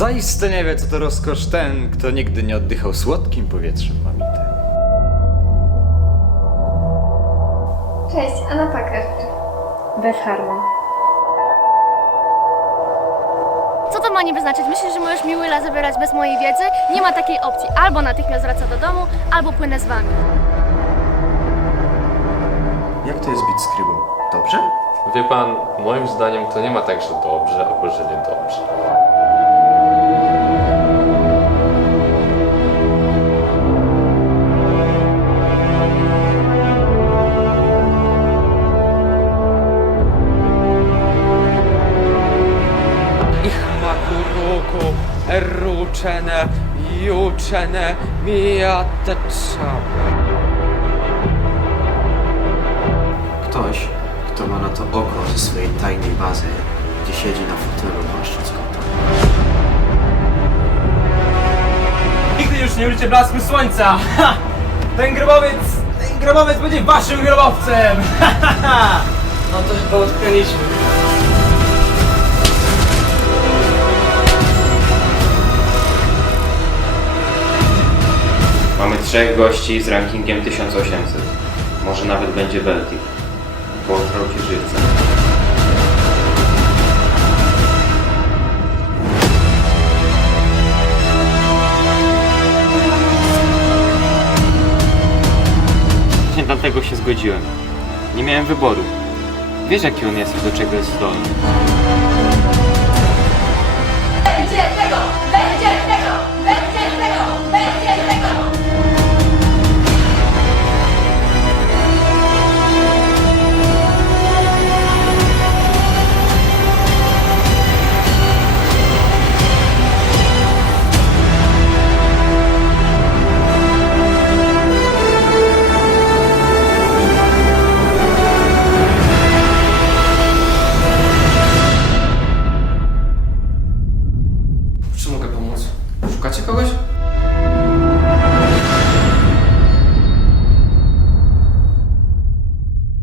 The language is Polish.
Zaiste nie wie, co to rozkosz ten, kto nigdy nie oddychał słodkim powietrzem mamity. Cześć, Anna Packer. Bez Harmon. Co to ma niby znaczyć? Myślisz, że możesz mi Willa zabierać bez mojej wiedzy? Nie ma takiej opcji. Albo natychmiast wraca do domu, albo płynę z wami. Jak to jest być skrybą? Dobrze? Wie pan, moim zdaniem to nie ma tak, że dobrze albo że niedobrze. Ihmakuruku, Eruczene, Juczene, Mijateczane. Ktoś, kto ma na to oko ze swojej tajnej bazy, gdzie siedzi na fotelu płaszcząc kota. Nigdy już nie użycie blasku słońca! Ha! Ten grobowiec, ten grobowiec będzie waszym grobowcem! Ha, ha, ha! No to utknęliśmy. Mamy trzech gości z rankingiem 1800. Może nawet będzie Beltik. Potrał ci żywcem. Dlatego się zgodziłem. Nie miałem wyboru. Wiesz jaki on jest i do czego jest zdolny. Szukacie kogoś?